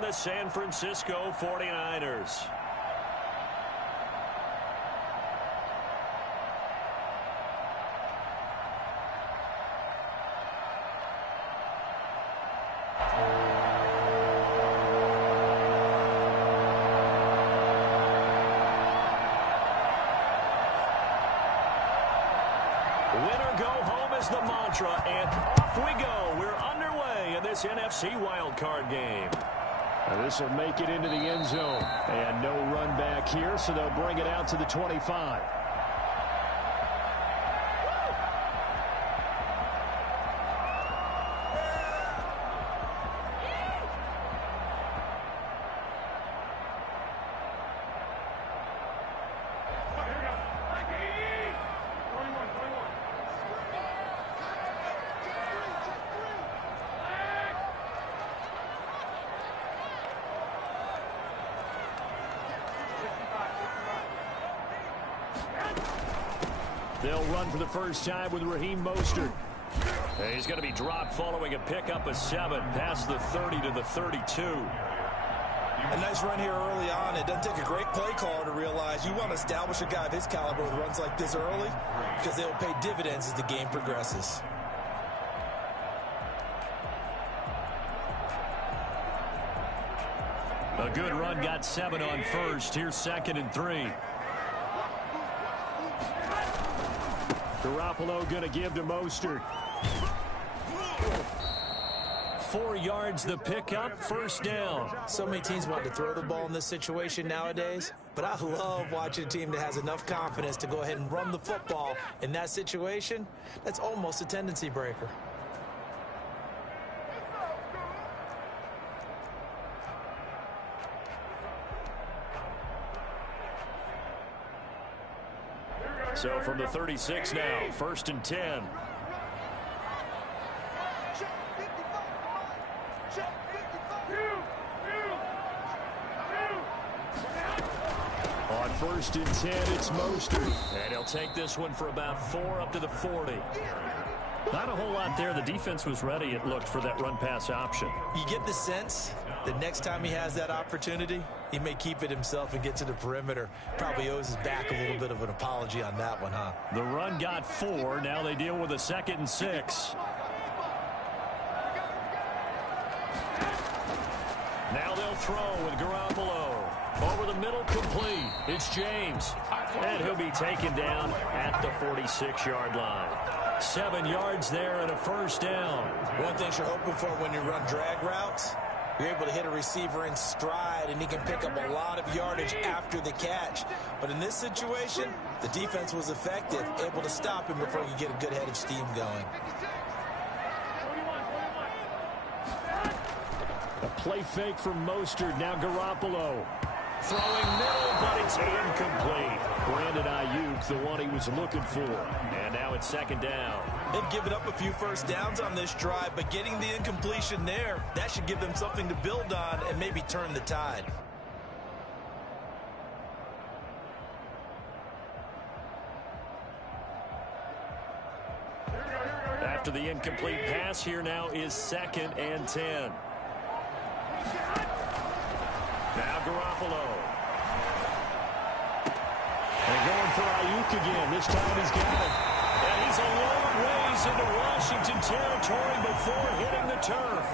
and the San Francisco 49ers. Winner go home is the mantra, and off we go. We're underway in this NFC wildcard game. This will make it into the end zone. And no run back here, so they'll bring it out to the 25. They'll run for the first time with Raheem Mostert. He's going to be dropped following a pickup of 7 past the 30 to the 32. A nice run here early on. It doesn't take a great play caller to realize you want to establish a guy of his caliber with runs like this early because they will pay dividends as the game progresses. A good run got 7 on first. Here's 2nd and 3. Garoppolo going to give to Mostert. 4 yards the pickup, first down. So many teams want to throw the ball in this situation nowadays, but I love watching a team that has enough confidence to go ahead and run the football in that situation. That's almost a tendency breaker. So from the 36 now, 1st and 10. On 1st and 10, it's Mostert. And he'll take this one for about 4 up to the 40. Not a whole lot there. The defense was ready, it looked, for that run-pass option. You get the sense that next time he has that opportunity, he may keep it himself and get to the perimeter. Probably owes his back a little bit of an apology on that one, huh? The run got 4. Now they deal with a 2nd and 6. Now they'll throw with Garoppolo. Over the middle, complete. It's James. And he'll be taken down at the 46-yard line. 7 yards there and a first down. One thing you're hoping for when you run drag routes, you're able to hit a receiver in stride, and he can pick up a lot of yardage after the catch. But in this situation, the defense was effective, able to stop him before he could get a good head of steam going. A play fake from Mostert. Now Garoppolo. Throwing middle, but it's incomplete. Brandon Ayuk, the one he was looking for. And now it's 2nd down. They've given up a few first downs on this drive, but getting the incompletion there, that should give them something to build on and maybe turn the tide. After the incomplete pass, here now is 2nd and 10. Now Garoppolo. And going for Ayuk again. This time he's got it. And he's a long ways into Washington territory before hitting the turf.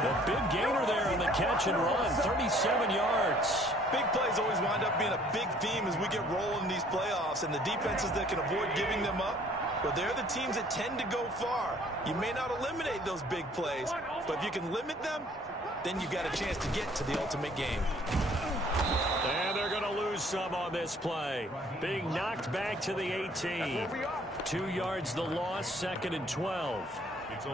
The big gainer there on the catch and run, 37 yards. Big plays always wind up being a big theme as we get rolling in these playoffs, and the defenses that can avoid giving them up, well, they're the teams that tend to go far. You may not eliminate those big plays, but if you can limit them, then you've got a chance to get to the ultimate game. And they're going to lose some on this play. Being knocked back to the 18. 2 yards the loss, 2nd and 12.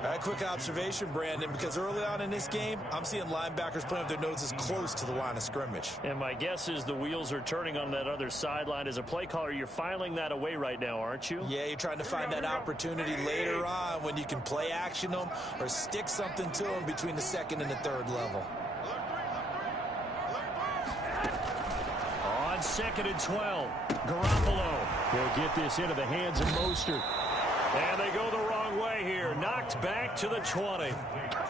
A quick observation, Brandon, because early on in this game, I'm seeing linebackers playing with their noses close to the line of scrimmage. And my guess is the wheels are turning on that other sideline. As a play caller, you're filing that away right now, aren't you? Yeah, you're trying to find that opportunity later on when you can play action them or stick something to them between the 2nd and the 3rd level. On 2nd and 12, Garoppolo will get this into the hands of Mostert. And they go the wrong way here. Knocked back to the 20.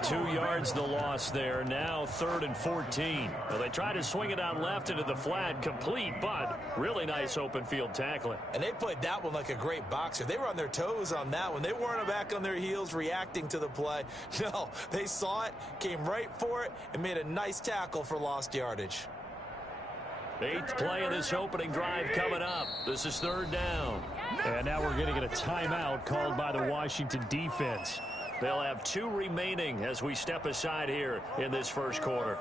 2 yards the loss there. Now 3rd and 14. Well, they tried to swing it out left into the flat. Complete, but really nice open field tackling. And they played that one like a great boxer. They were on their toes on that one. They weren't back on their heels reacting to the play. No, they saw it, came right for it, and made a nice tackle for lost yardage. 8th play of this opening drive coming up. This is 3rd down. And now we're going to get a timeout called by the Washington defense. They'll have 2 remaining as we step aside here in this first quarter.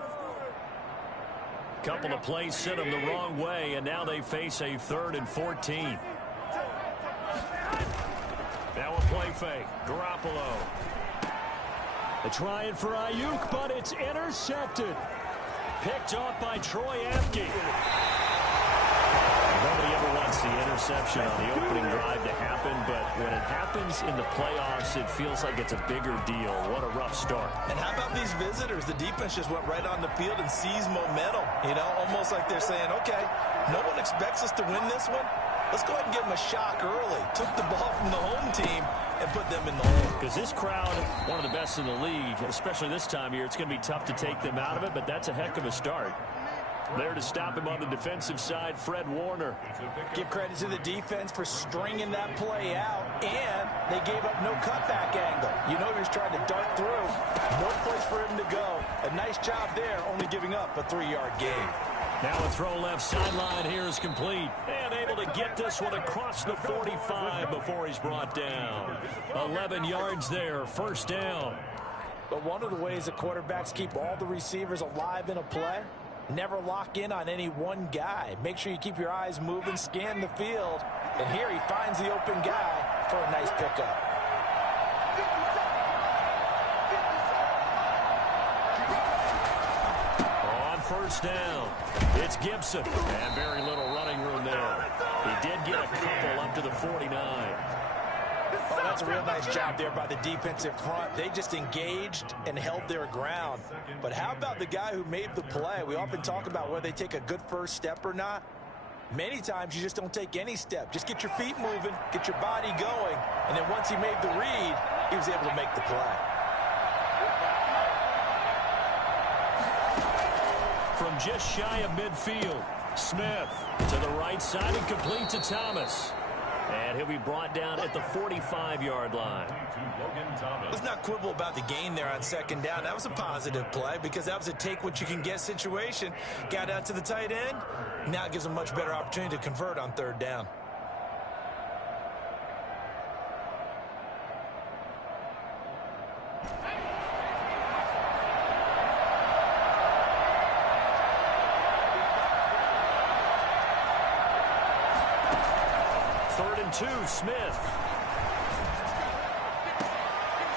Couple of plays sent them the wrong way, and now they face a 3rd and 14. Now a play fake. Garoppolo. They're trying for Ayuk, but it's intercepted. Picked off by Troy Apke. Nobody ever wants the interception on the opening drive to happen, but when it happens in the playoffs, it feels like it's a bigger deal. What a rough start. And how about these visitors? The defense just went right on the field and seized momentum. You know, almost like they're saying, okay, no one expects us to win this one. Let's go ahead and give them a shock early. Took the ball from the home team and put them in the hole. Because this crowd, one of the best in the league, especially this time of year, it's going to be tough to take them out of it, but that's a heck of a start. There to stop him on the defensive side, Fred Warner. Give credit to the defense for stringing that play out, and they gave up no cutback angle. You know he was trying to dart through. No place for him to go. A nice job there, only giving up a 3-yard gain. Now a throw left sideline here is complete. And able to get this one across the 45 before he's brought down. 11 yards there, 1st down. But one of the ways that quarterbacks keep all the receivers alive in a play, never lock in on any one guy. Make sure you keep your eyes moving, scan the field. And here he finds the open guy for a nice pickup. On 1st down, it's Gibson. And very little running room there. He did get a couple up to the 49. Oh, that's a real nice job there by the defensive front. They just engaged and held their ground. But how about the guy who made the play? We often talk about whether they take a good first step or not. Many times you just don't take any step. Just get your feet moving, get your body going, and then once he made the read, he was able to make the play. From just shy of midfield, Smith to the right side and complete to Thomas. And he'll be brought down at the 45-yard line. Let's not quibble about the gain there on 2nd down. That was a positive play because that was a take-what-you-can-get situation. Got out to the tight end. Now it gives them a much better opportunity to convert on 3rd down. To Smith.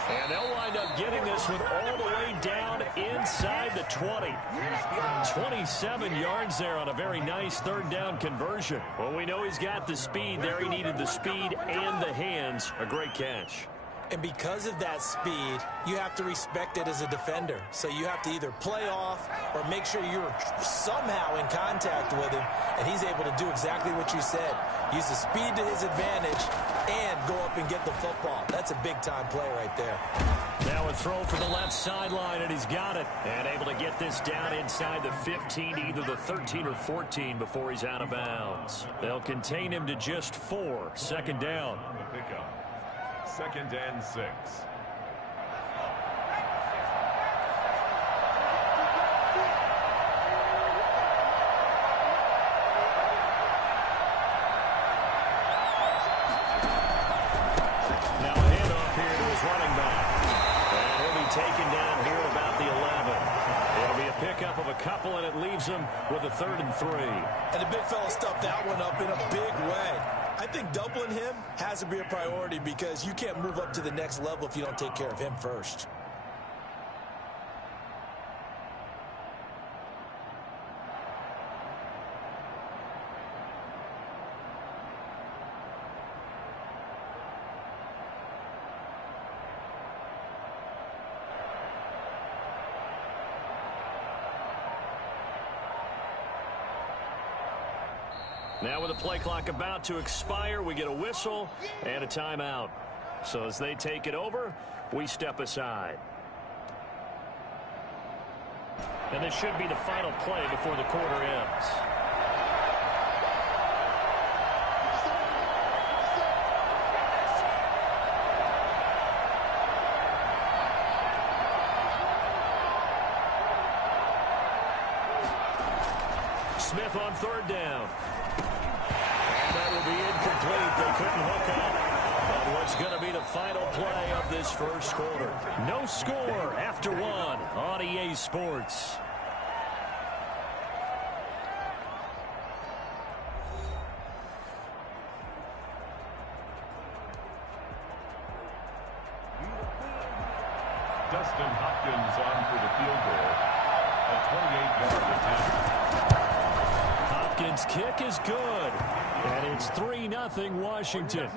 And they'll wind up getting this one all the way down inside the 20. 27 yards there on a very nice 3rd down conversion. Well, we know he's got the speed there. He needed the speed and the hands. A great catch. And because of that speed, you have to respect it as a defender. So you have to either play off or make sure you're somehow in contact with him. And he's able to do exactly what you said. Use the speed to his advantage and go up and get the football. That's a big-time play right there. Now a throw for the left sideline, and he's got it. And able to get this down inside the 15, either the 13 or 14 before he's out of bounds. They'll contain him to just 4. 2nd down. 2nd and 6. Now a handoff here to his running back. And he'll be taken down here about the 11. It'll be a pickup of a couple, and it leaves him with a 3rd and 3. And the big fella stuffed that one up in a big way. I think doubling him has to be a priority because you can't move up to the next level if you don't take care of him first. Now with the play clock about to expire, we get a whistle and a timeout. So as they take it over, we step aside. And this should be the final play before the quarter ends. Smith on third down. And that will be incomplete. They couldn't hook up on what's going to be the final play of this first quarter. No score after one on EA Sports. Dustin Hopkins on for the field goal. A 28-yard attempt. Hopkins' kick is good. And it's 3-0 Washington.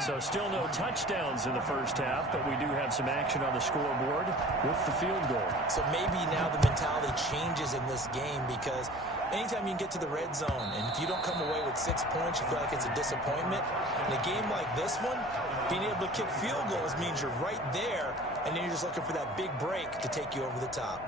So still no touchdowns in the first half, but we do have some action on the scoreboard with the field goal. So maybe now the mentality changes in this game, because anytime you can get to the red zone, and if you don't come away with 6 points, you feel like it's a disappointment. In a game like this one, being able to kick field goals means you're right there, and then you're just looking for that big break to take you over the top.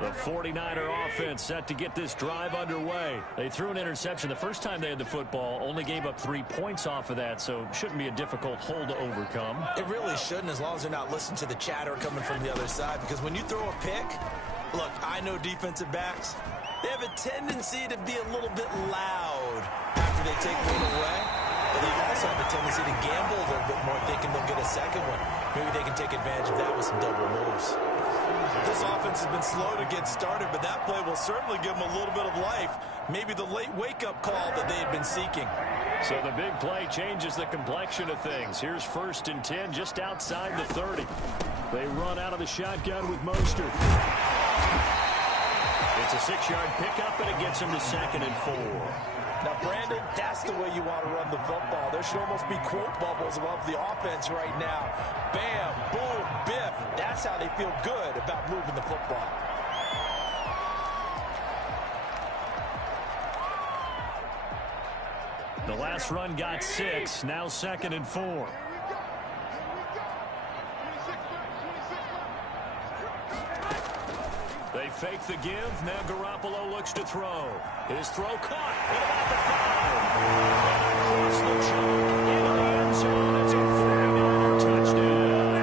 The 49er offense set to get this drive underway. They threw an interception the first time they had the football, only gave up 3 points off of that, so shouldn't be a difficult hole to overcome. It really shouldn't, as long as they're not listening to the chatter coming from the other side, because when you throw a pick, look, I know defensive backs, they have a tendency to be a little bit loud after they take one away. But they also have a tendency to gamble a little bit more, thinking they'll get a second one. Maybe they can take advantage of that with some double moves. This offense has been slow to get started, but that play will certainly give them a little bit of life. Maybe the late wake-up call that they had been seeking. So the big play changes the complexion of things. Here's 1st and 10 just outside the 30. They run out of the shotgun with Mostert. It's a 6-yard pickup, and it gets him to 2nd and 4. Now, Brandon, that's the way you want to run the football. There should almost be quote bubbles above the offense right now. Bam, boom, biff. That's how they feel good about moving the football. The last run got 6, now 2nd and 4. They fake the give. Now Garoppolo looks to throw. His throw caught at about the 5. Across the chalk into the end zone. It's a 49er touchdown.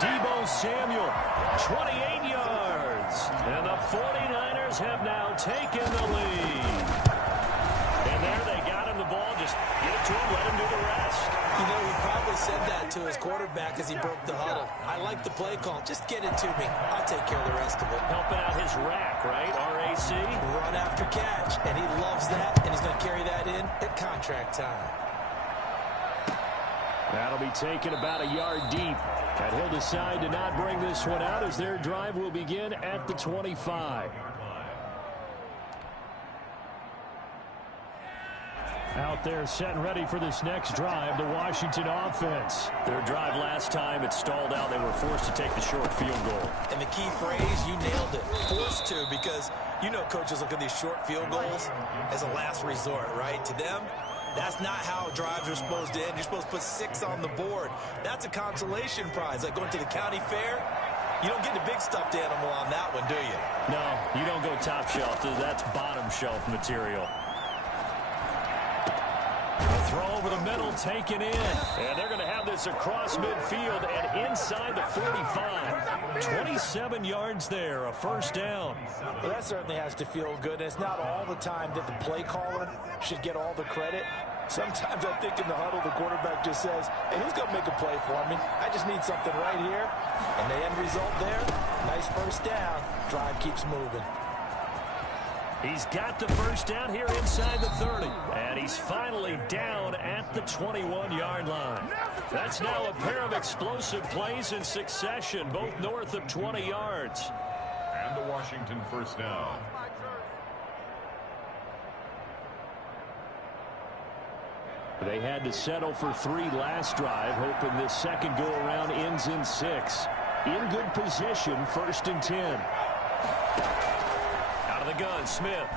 Deebo Samuel, 28 yards. And the 49ers have now taken the lead. And there they got him the ball. Just get it to him, let him do the rest. You know, he probably said that to his quarterback as he broke the huddle. I like the play call. Just get it to me. I'll take care of the rest of it. Helping out his rack, right? RAC. Run after catch. And he loves that. And he's going to carry that in at contract time. That'll be taken about a yard deep. And he'll decide to not bring this one out as their drive will begin at the 25. Out there set and ready for this next drive, the Washington offense. Their drive last time, it stalled out. They were forced to take the short field goal. And the key phrase, you nailed it. Forced to, because you know coaches look at these short field goals as a last resort, right? To them, that's not how drives are supposed to end. You're supposed to put 6 on the board. That's a consolation prize, like going to the county fair. You don't get the big stuffed animal on that one, do you? No, you don't go top shelf. That's bottom shelf material. Throw over the middle, taken in. And they're going to have this across midfield and inside the 45. 27 yards there, a first down. Well, that certainly has to feel good. It's not all the time that the play caller should get all the credit. Sometimes I think in the huddle, the quarterback just says, hey, who's going to make a play for me? I just need something right here. And the end result there, nice first down. Drive keeps moving. He's got the first down here inside the 30. And he's finally down at the 21-yard line. That's now a pair of explosive plays in succession, both north of 20 yards. And the Washington first down. They had to settle for 3 last drive, hoping this second go-around ends in 6. in good position, 1st and 10. Out of the gun, Smith.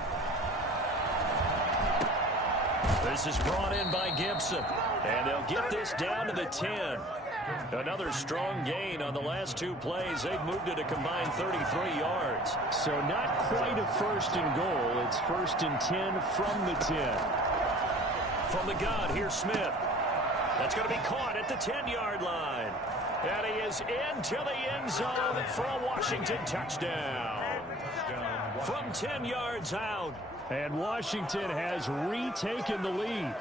This is brought in by Gibson. And they'll get this down to the 10. Another strong gain on the last 2 plays. They've moved it a combined 33 yards. So not quite a 1st and goal. It's 1st and 10 from the 10. From the gun, here's Smith. That's going to be caught at the 10-yard line. And he is into the end zone for a Washington touchdown. From 10 yards out. And Washington has retaken the lead.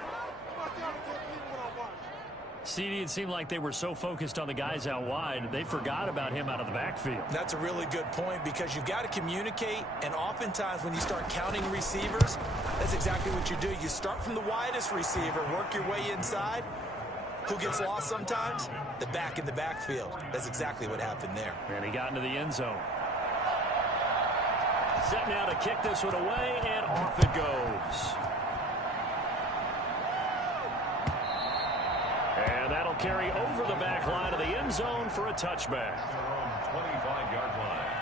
CD, it seemed like they were so focused on the guys out wide, they forgot about him out of the backfield. That's a really good point because you've got to communicate, and oftentimes when you start counting receivers, that's exactly what you do. You start from the widest receiver, work your way inside. Who gets lost sometimes? The back in the backfield. That's exactly what happened there. And he got into the end zone. Set now to kick this one away, and off it goes. And that'll carry over the back line of the end zone for a touchback. 25-yard line.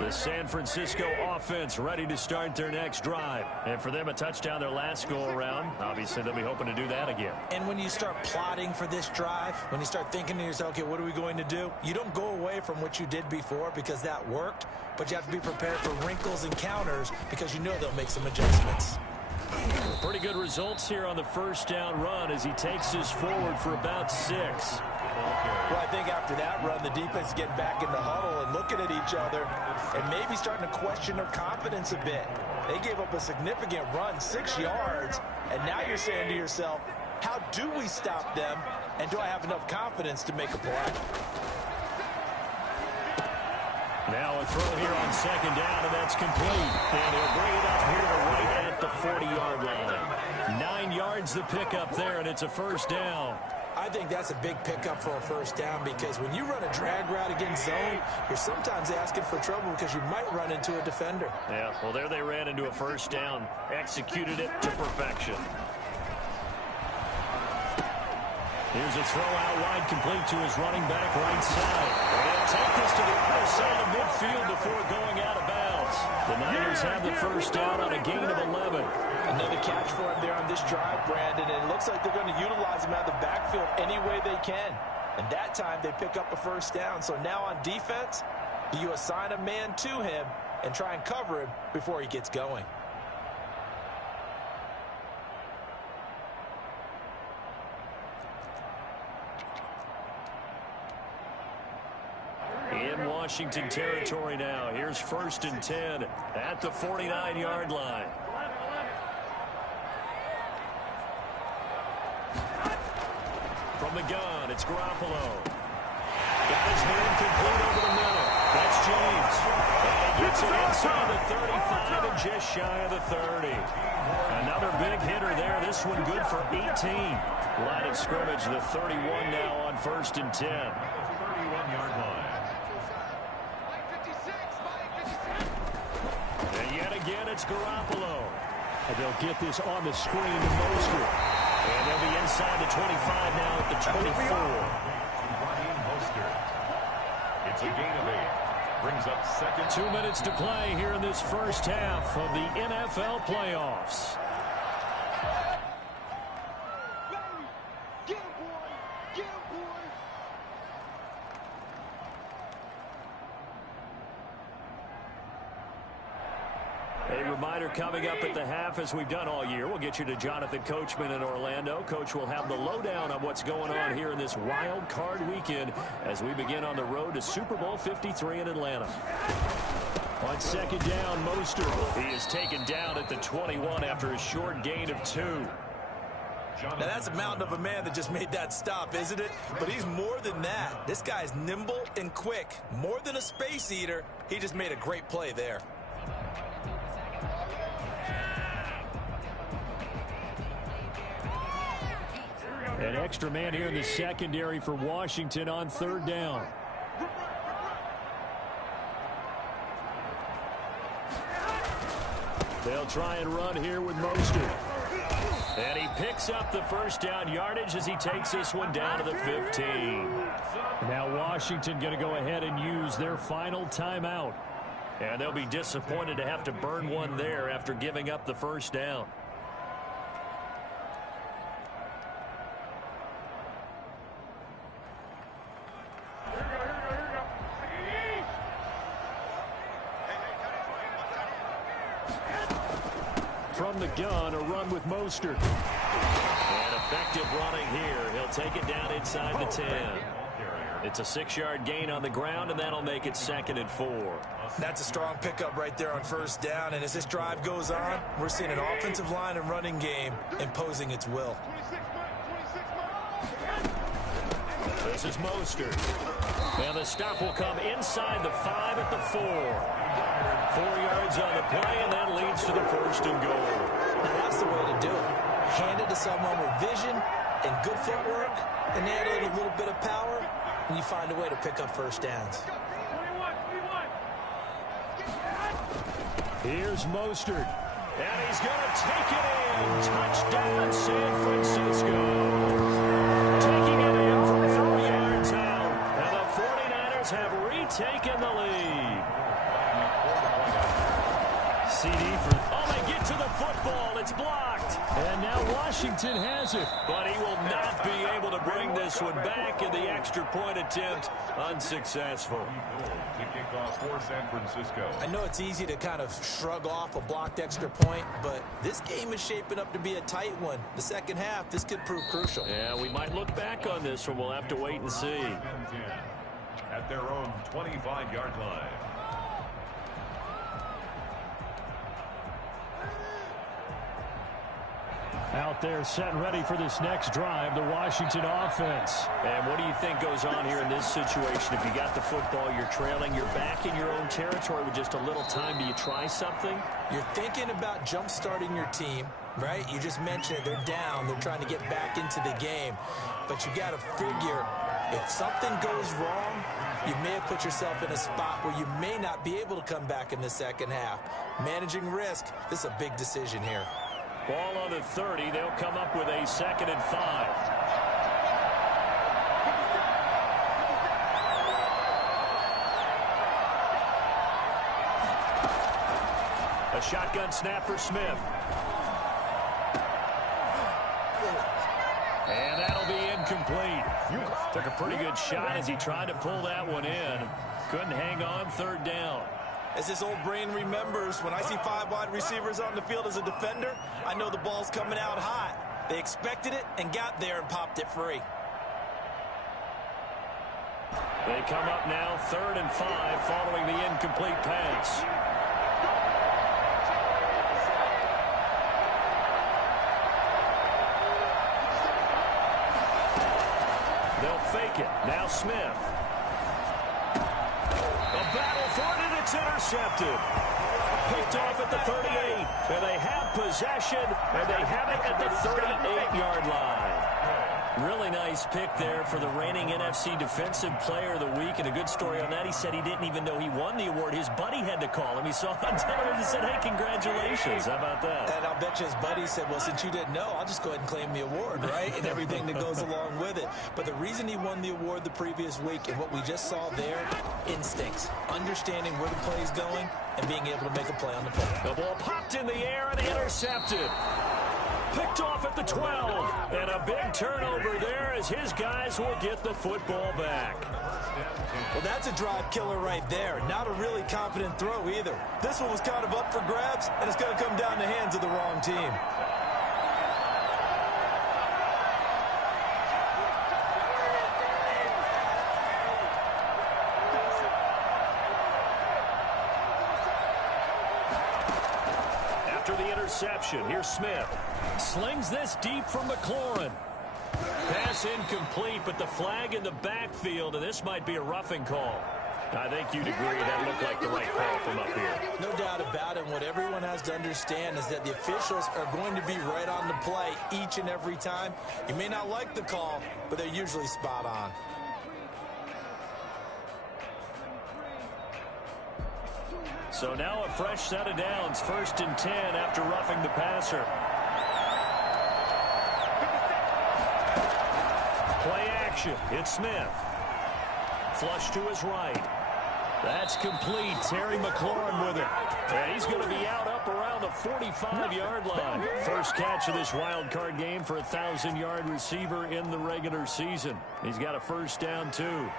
The San Francisco offense ready to start their next drive. And for them, a touchdown their last go-around. Obviously, they'll be hoping to do that again. And when you start plotting for this drive, when you start thinking to yourself, okay, what are we going to do? You don't go away from what you did before because that worked, but you have to be prepared for wrinkles and counters because you know they'll make some adjustments. Pretty good results here on the first down run as he takes this forward for about 6. Well, I think after that run, the defense is getting back in the huddle and looking at each other and maybe starting to question their confidence a bit. They gave up a significant run, 6 yards, and now you're saying to yourself, how do we stop them, and do I have enough confidence to make a play? Now a throw here on 2nd down, and that's complete. And he'll bring it up here to right at the 40-yard line. 9 yards the pickup there, and it's a 1st down. I think that's a big pickup for a 1st down because when you run a drag route against zone, you're sometimes asking for trouble because you might run into a defender. Yeah, well, there they ran into a 1st down, executed it to perfection. Here's a throw out wide, complete to his running back right side. And they'll take this to the other side of midfield before going out of bounds. The Niners have the 1st down on a gain of 11. Another catch for him there on this drive, Brandon, and it looks like they're going to utilize him out of the backfield any way they can. And that time they pick up a 1st down. So now on defense, you assign a man to him and try and cover him before he gets going. In Washington territory now. Here's 1st and 10 at the 49-yard line. From the gun, it's Garoppolo. Got his man complete over the middle. That's James. And he gets it inside the 35 and just shy of the 30. Another big hitter there. This one good for 18. Line of scrimmage, the 31 now on 1st and 10. 31-yard line. And yet again, it's Garoppolo. And they'll get this on the screen to Mostert. And they'll be inside the 25 now at the 24. Raheem Mostert. It's a gain of 8. Brings up 2nd. 2 minutes to play here in this first half of the NFL playoffs. A reminder coming up at the half, as we've done all year. We'll get you to Jonathan Coachman in Orlando. Coach will have the lowdown on what's going on here in this wild card weekend as we begin on the road to Super Bowl 53 in Atlanta. On 2nd down, Mostert. He is taken down at the 21 after a short gain of 2. Now that's a mountain of a man that just made that stop, isn't it? But he's more than that. This guy's nimble and quick. More than a space eater, he just made a great play there. An extra man here in the secondary for Washington on 3rd down. They'll try and run here with Mostert. And he picks up the first down yardage as he takes this one down to the 15. Now Washington going to go ahead and use their final timeout. And they'll be disappointed to have to burn one there after giving up the first down. From the gun, a run with Mostert. And effective running here. He'll take it down inside the 10. It's a 6-yard gain on the ground, and that'll make it 2nd and 4. That's a strong pickup right there on first down, and as this drive goes on, we're seeing an offensive line and running game imposing its will. This is Mostert. And the stop will come inside the 5 at the 4. 4 yards on the play, and that leads to the 1st and goal. Now that's the way to do it. Hand it to someone with vision and good footwork, and add in a little bit of power, and you find a way to pick up first downs. Here's Mostert. And he's going to take it in. Touchdown, San Francisco. Taking it in from 4 yards out. And the 49ers have retaken the lead. CD for... Oh, they get to the football. It's blocked. And now Washington has it. But he will not be able to bring this one back, and the extra point attempt unsuccessful. To kick off for San Francisco. I know it's easy to kind of shrug off a blocked extra point, but this game is shaping up to be a tight one. The second half, this could prove crucial. Yeah, we might look back on this one. We'll have to wait and see. At their own 25-yard line. Out there set and ready for this next drive, the Washington offense. And what do you think goes on here in this situation? If you got the football, you're trailing, you're back in your own territory with just a little time. Do you try something? You're thinking about jump-starting your team, right? You just mentioned it. They're down. They're trying to get back into the game. But you got to figure, if something goes wrong, you may have put yourself in a spot where you may not be able to come back in the second half. Managing risk, this is a big decision here. Ball on the 30. They'll come up with a 2nd and 5. A shotgun snap for Smith. And that'll be incomplete. Took a pretty good shot as he tried to pull that one in. Couldn't hang on. 3rd down. As this old brain remembers, when I see 5 wide receivers on the field as a defender, I know the ball's coming out hot. They expected it and got there and popped it free. They come up now 3rd and 5 following the incomplete pass. They'll fake it. Now Smith. A battle for it, and it's intercepted. Picked off at the 38. And they have possession, and they have it at the 38-yard line. Really nice pick there for the reigning NFC Defensive Player of the Week. And a good story on that. He said he didn't even know he won the award. His buddy had to call him. He saw it on television and said, hey, congratulations. How about that? And I'll bet you his buddy said, well, since you didn't know, I'll just go ahead and claim the award, right? And everything that goes along with it. But the reason he won the award the previous week and what we just saw there, instincts. Understanding where the play is going and being able to make a play on the play. The ball popped in the air and intercepted. Picked off at the 12. And a big turnover there as his guys will get the football back. Well, that's a drive killer right there. Not a really confident throw either. This one was kind of up for grabs, and it's going to come down the hands of the wrong team. After the interception, here's Smith. Slings this deep from McLaurin. Pass incomplete, but the flag in the backfield, and this might be a roughing call. I think you'd agree that looked like the right call from up here. No doubt about it. What everyone has to understand is that the officials are going to be right on the play each and every time. You may not like the call, but they're usually spot on. So now a fresh set of downs, 1st and 10 after roughing the passer. Play action. It's Smith. Flush to his right. That's complete. Terry McLaurin with it. And he's going to be out up around the 45-yard line. First catch of this wild card game for a 1,000-yard receiver in the regular season. He's got a first down, too.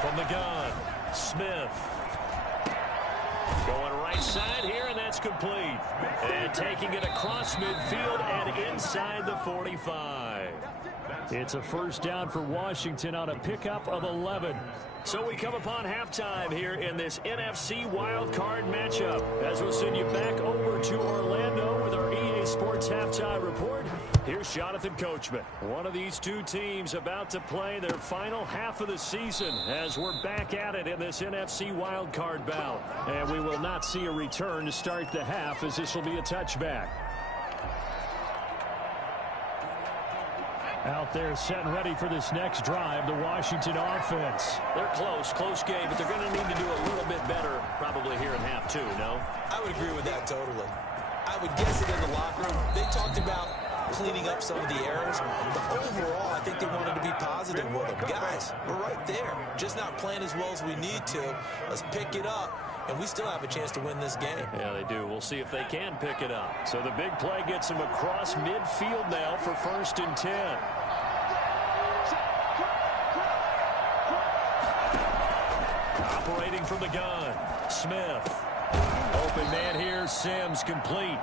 From the gun, Smith. Going right side here, and that's complete. And taking it across midfield and inside the 45. It's a first down for Washington on a pickup of 11. So we come upon halftime here in this NFC Wild Card matchup. As we'll send you back over to Orlando with our EA Sports Halftime Report. Here's Jonathan Coachman. One of these two teams about to play their final half of the season as we're back at it in this NFC Wild Card bout. And we will not see a return to start the half, as this will be a touchback. Out there set and ready for this next drive, the Washington offense. They're close game, but they're going to need to do a little bit better probably here in half two, no? I would agree with that totally. I would guess it in the locker room. They talked about cleaning up some of the errors, but overall, I think they wanted to be positive with them. Guys, we're right there. Just not playing as well as we need to. Let's pick it up, and we still have a chance to win this game. Yeah, they do. We'll see if they can pick it up. So the big play gets them across midfield now for 1st and 10. Operating from the gun, Smith. Open man here, Sims complete.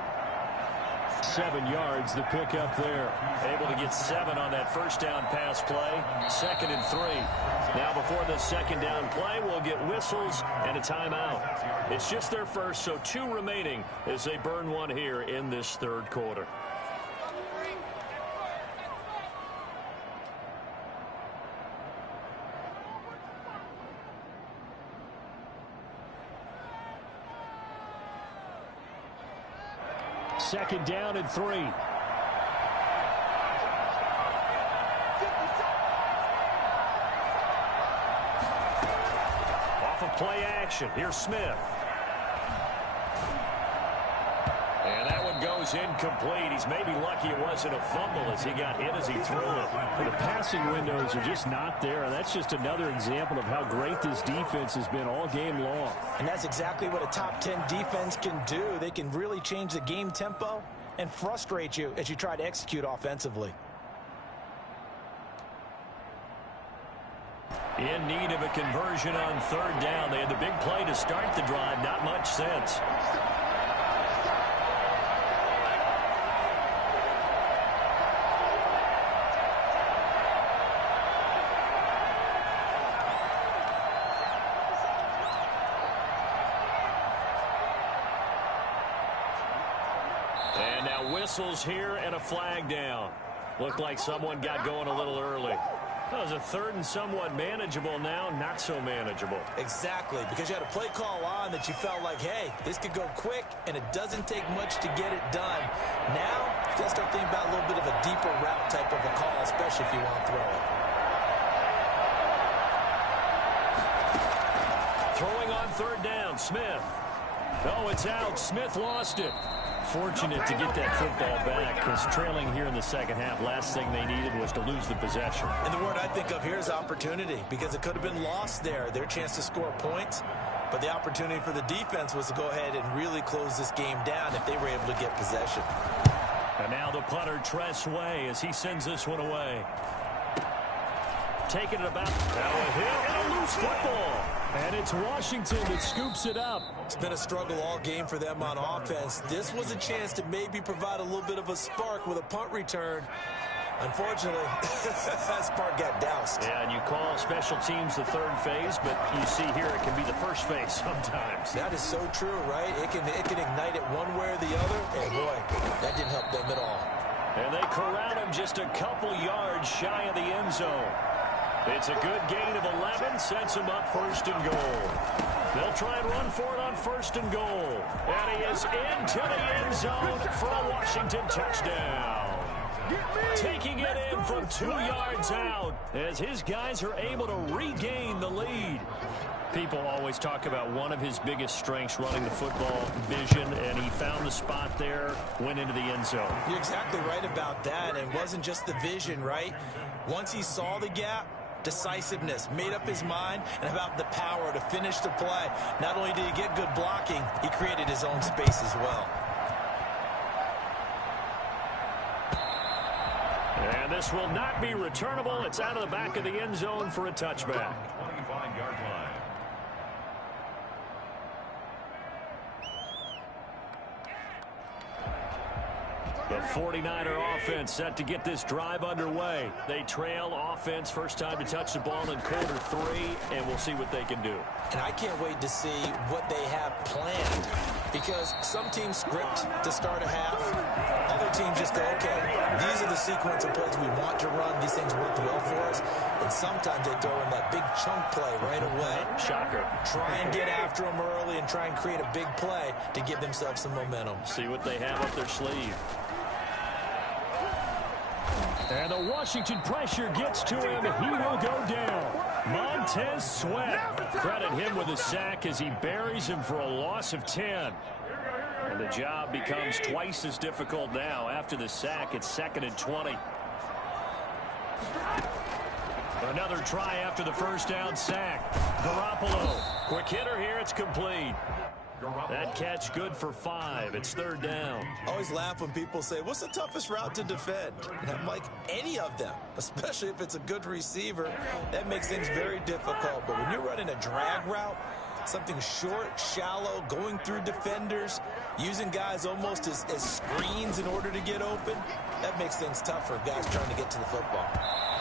7 yards, the pickup there. Able to get 7 on that first down pass play. 2nd and 3. Now before the second down play, we'll get whistles and a timeout. It's just their first, so 2 remaining as they burn one here in this third quarter. Second down and 3. Off of play action. Here's Smith. And that one goes incomplete. He's maybe lucky it wasn't a fumble as he got hit as he threw it. The passing windows are just not there, and that's just another example of how great this defense has been all game long. And that's exactly what a top 10 defense can do. They can really change the game tempo and frustrate you as you try to execute offensively. In need of a conversion on 3rd down. They had the big play to start the drive. Not much sense. And now whistles here and a flag down. Looked like someone got going a little early. That was a 3rd and somewhat manageable, now not so manageable. Exactly, because you had a play call on that you felt like, hey, this could go quick, and it doesn't take much to get it done. Now, you got to start thinking about a little bit of a deeper route type of a call, especially if you want to throw it. Throwing on 3rd down, Smith. Oh, it's out. Smith lost it. Fortunate to get that football back, because trailing here in the second half, last thing they needed was to lose the possession. And the word I think of here is opportunity, because it could have been lost there, their chance to score points. But the opportunity for the defense was to go ahead and really close this game down if they were able to get possession. And now the punter, Tress Way, as he sends this one away. Taking it about now a hit and a loose football. And it's Washington that scoops it up. It's been a struggle all game for them on offense. This was a chance to maybe provide a little bit of a spark with a punt return. Unfortunately, that spark got doused. Yeah, and you call special teams the 3rd phase, but you see here it can be the 1st phase sometimes. That is so true, right? It can ignite it one way or the other, and boy, that didn't help them at all. And they corral him just a couple yards shy of the end zone. It's a good gain of 11, 7 sets him up 1st and goal. They'll try and run for it on 1st and goal. And he is into the end zone for a Washington touchdown. Taking it in from 2 yards out as his guys are able to regain the lead. People always talk about one of his biggest strengths running the football, vision, and he found the spot there, went into the end zone. You're exactly right about that. And it wasn't just the vision, right? Once he saw the gap, decisiveness, made up his mind, and about the power to finish the play. Not only did he get good blocking, he created his own space as well. And this will not be returnable. It's out of the back of the end zone for a touchback. 25-yard line. The 49er offense set to get this drive underway. They trail offense, first time to touch the ball in quarter 3, and we'll see what they can do. And I can't wait to see what they have planned, because some teams script to start a half. Other teams just go, okay, these are the sequence of plays we want to run. These things worked well for us. And sometimes they throw in that big chunk play right away. Shocker. Try and get after them early and try and create a big play to give themselves some momentum. See what they have up their sleeve. And the Washington pressure gets to him. He will go down. Montez Sweat. Credit him with a sack as he buries him for a loss of 10. And the job becomes twice as difficult now. After the sack, it's 2nd and 20. Another try after the first down sack. Garoppolo. Quick hitter here. It's complete. That catch good for 5. It's 3rd down. I always laugh when people say, what's the toughest route to defend? And I'm like, any of them, especially if it's a good receiver. That makes things very difficult. But when you're running a drag route, something short, shallow, going through defenders, using guys almost as screens in order to get open, that makes things tough for guys trying to get to the football.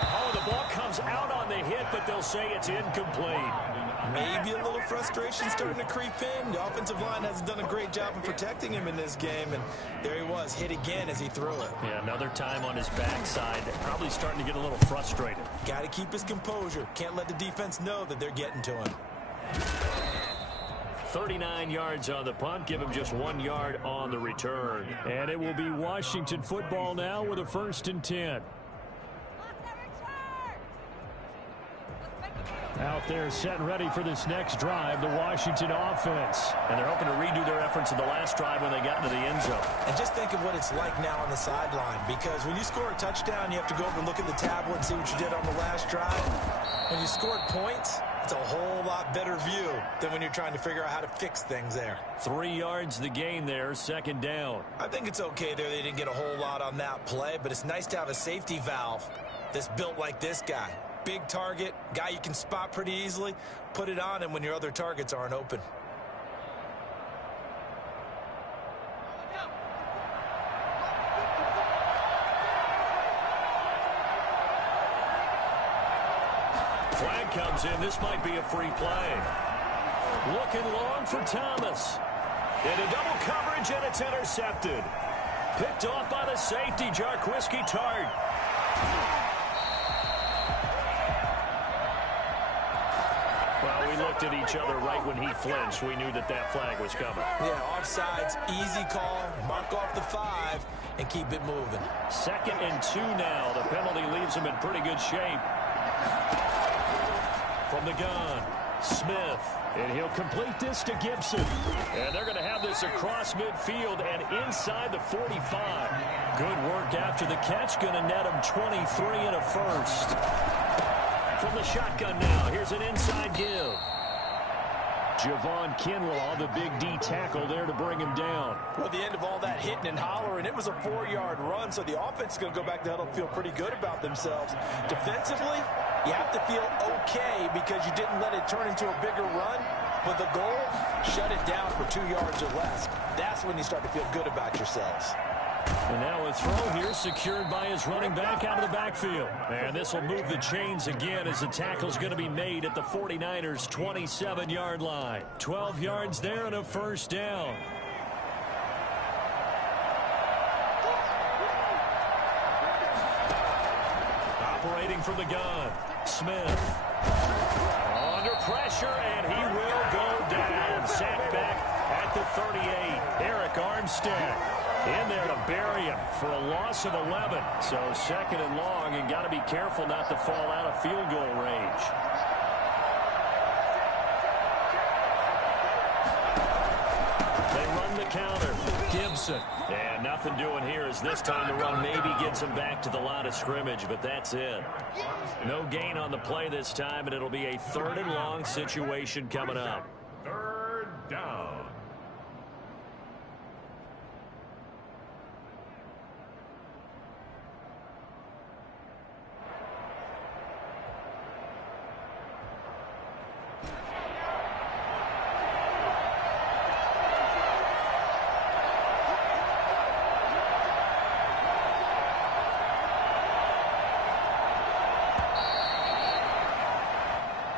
Oh, the ball comes out on the hit, but they'll say it's incomplete. Maybe a little frustration starting to creep in. The offensive line hasn't done a great job of protecting him in this game, and there he was, hit again as he threw it. Yeah, another time on his backside, probably starting to get a little frustrated. Got to keep his composure. Can't let the defense know that they're getting to him. 39 yards on the punt, give him just 1 yard on the return. And it will be Washington football now with a 1st and 10. Out there set and ready for this next drive, the Washington offense. And they're hoping to redo their efforts in the last drive when they got into the end zone. And just think of what it's like now on the sideline, because when you score a touchdown, you have to go over and look at the tablet and see what you did on the last drive. When you scored points, it's a whole lot better view than when you're trying to figure out how to fix things there. 3 yards the gain there, 2nd down. I think it's okay there. They didn't get a whole lot on that play, but it's nice to have a safety valve that's built like this guy. Big target, guy you can spot pretty easily. Put it on him when your other targets aren't open. Flag comes in. This might be a free play. Looking long for Thomas. Into double coverage, and it's intercepted. Picked off by the safety, Jarquiski Tart. Well, we looked at each other right when he flinched. We knew that that flag was coming. Yeah, offsides, easy call. Mark off the 5 and keep it moving. 2nd and 2 now. The penalty leaves him in pretty good shape. From the gun, Smith. And he'll complete this to Gibson. And they're going to have this across midfield and inside the 45. Good work after the catch. Going to net him 23 and a 1st. From the shotgun now, here's an inside give. Javon Kinlaw, the big D tackle there to bring him down. Well, the end of all that hitting and hollering, it was a 4-yard run, so the offense is going to go back to huddle and feel pretty good about themselves. Defensively, you have to feel okay because you didn't let it turn into a bigger run, but the goal, shut it down for 2 yards or less. That's when you start to feel good about yourselves. And now a throw here secured by his running back out of the backfield. And this will move the chains again as the tackle's going to be made at the 49ers' 27-yard line. 12 yards there and a 1st down. Operating from the gun, Smith. Armstead in there to bury him for a loss of 11. So second and long, and got to be careful not to fall out of field goal range. They run the counter. Gibson. And nothing doing here as this time the run maybe gets him back to the line of scrimmage, but that's it. No gain on the play this time, and it'll be a third and long situation coming up. Third down.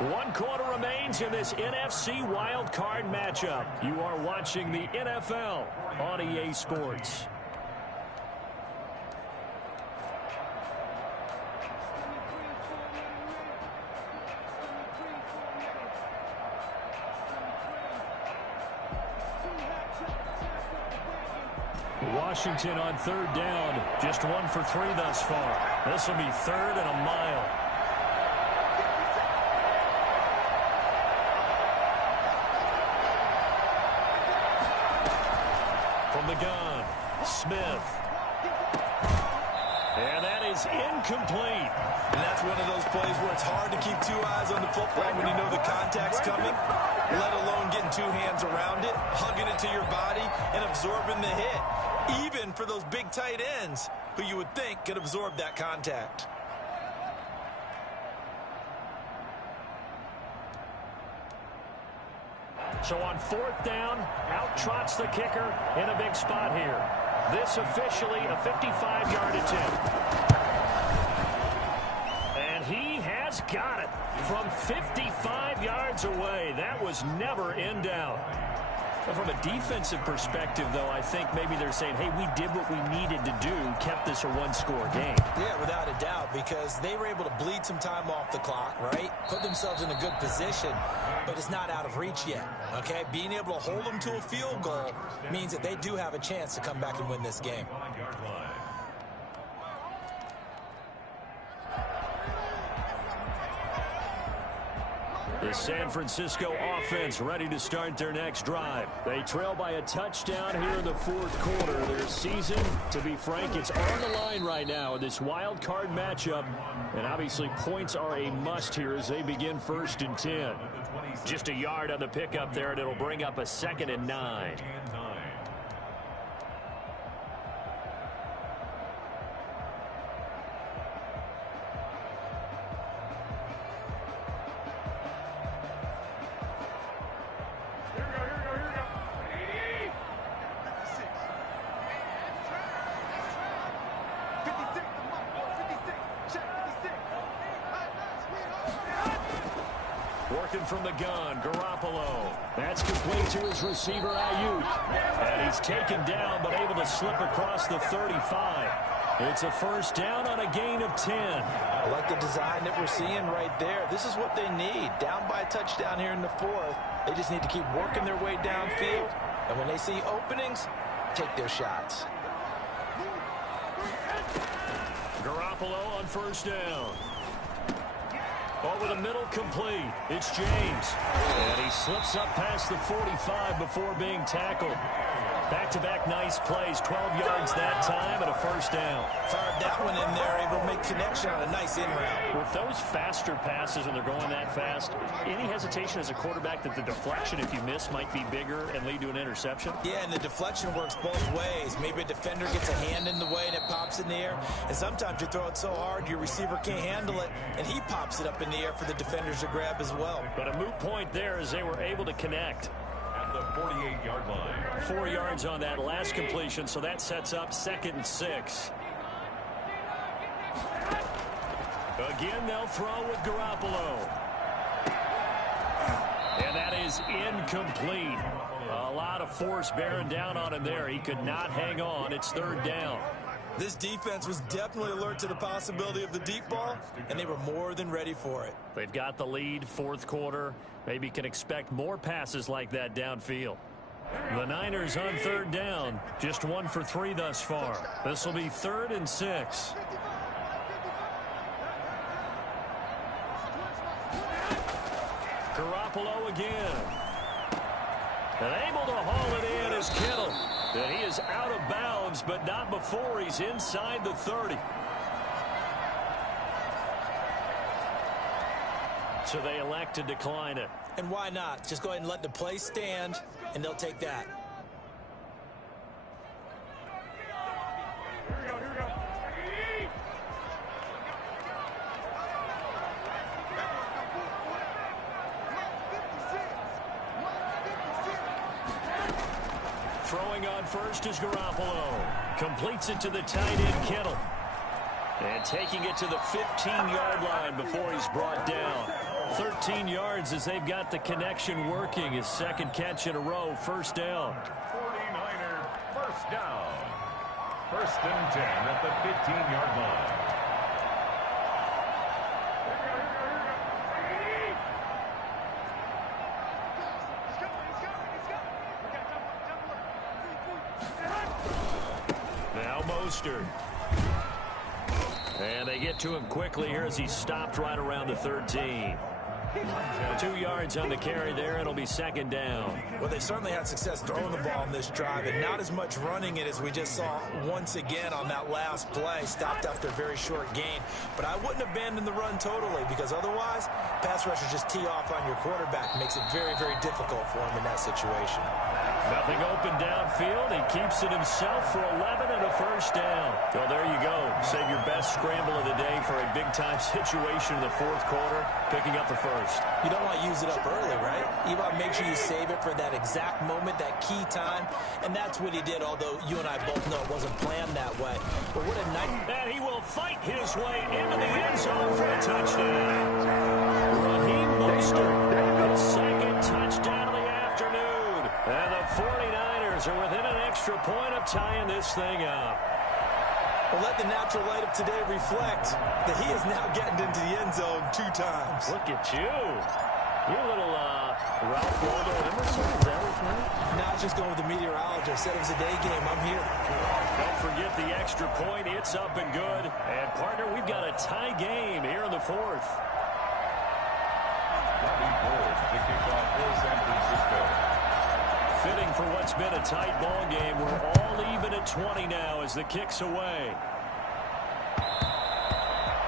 One quarter remains in this NFC Wild Card matchup. You are watching the NFL on EA Sports. Washington on third down, just 1 for 3 thus far. This will be third and a mile. From the gun, Smith. And that is incomplete. And that's one of those plays where it's hard to keep 2 eyes on the football when you know the contact's coming, let alone getting 2 hands around it, hugging it to your body, and absorbing the hit. Even for those big tight ends who you would think could absorb that contact. So on fourth down, out trots the kicker in a big spot here. This officially a 55-yard attempt. And he has got it from 55 yards away. That was never in doubt. But from a defensive perspective, though, I think maybe they're saying, hey, we did what we needed to do, kept this a one-score game. Yeah, without a doubt, because they were able to bleed some time off the clock, right? Put themselves in a good position, but it's not out of reach yet, okay? Being able to hold them to a field goal means that they do have a chance to come back and win this game. The San Francisco offense ready to start their next drive. They trail by a touchdown here in the fourth quarter. Their season, to be frank, it's on the line right now in this wild card matchup. And obviously points are a must here as they begin 1st and 10. Just a yard on the pickup there, and it'll bring up a 2nd and 9. Working from the gun, Garoppolo. That's complete to his receiver, Ayuk. And he's taken down, but able to slip across the 35. It's a first down on a gain of 10. I like the design that we're seeing right there. This is what they need. Down by a touchdown here in the fourth. They just need to keep working their way downfield. And when they see openings, take their shots. Garoppolo on first down. Over the middle, complete. It's James. And he slips up past the 45 before being tackled. Back-to-back nice plays, 12 yards that time and a first down. Fired that one in there, able to make connection on a nice in route. With those faster passes and they're going that fast, any hesitation as a quarterback that the deflection, if you miss, might be bigger and lead to an interception? Yeah, and the deflection works both ways. Maybe a defender gets a hand in the way and it pops in the air. And sometimes you throw it so hard your receiver can't handle it, and he pops it up in the air for the defenders to grab as well. But a moot point there as they were able to connect. At the 48-yard line. 4 yards on that last completion, so that sets up 2nd and 6. Again, they'll throw with Garoppolo. And that is incomplete. A lot of force bearing down on him there. He could not hang on. It's 3rd down. This defense was definitely alert to the possibility of the deep ball, and they were more than ready for it. They've got the lead, 4th quarter. Maybe can expect more passes like that downfield. The Niners on third down. Just 1 for 3 thus far. This will be 3rd and 6. Garoppolo again. And able to haul it in is Kittle. And he is out of bounds, but not before he's inside the 30. So they elect to decline it. And why not? Just go ahead and let the play stand, and they'll take that. Throwing on first is Garoppolo. Completes it to the tight end, Kittle. And taking it to the 15-yard line before he's brought down. 13 yards as they've got the connection working. His second catch in a row, first down. 49er, first down. 1st and 10 at the 15-yard line. Now Mostert. And they get to him quickly here as he stopped right around the 13. 2 yards on the carry there. It'll be second down. Well, they certainly had success throwing the ball in this drive, and not as much running it as we just saw once again on that last play. Stopped after a very short gain. But I wouldn't abandon the run totally, because otherwise, pass rushers just tee off on your quarterback. Makes it very, very difficult for him in that situation. Nothing open downfield. He keeps it himself for 11 and a first down. Well, there you go. Save your best scramble of the day for a big-time situation in the 4th quarter, picking up the first. You don't want to use it up early, right? You want to make sure you save it for that exact moment, that key time. And that's what he did, although you and I both know it wasn't planned that way. But what a night. And he will fight his way into the end zone for a touchdown. Raheem Mostert, his second touchdown of the afternoon. And the 49ers are within an extra point of tying this thing up. Well, let the natural light of today reflect that he is now getting into the end zone 2 times. Look at you. You're a little Ralph Waldo Emerson. Is that his name? Now it's just going with the meteorologist. Said it was a day game. I'm here. Don't forget the extra point. It's up and good. And, partner, we've got a tie game here in the 4th. Bobby Ford to kick off for San Francisco. Fitting for what's been a tight ball game. We're all even at 20 now as the kick's away.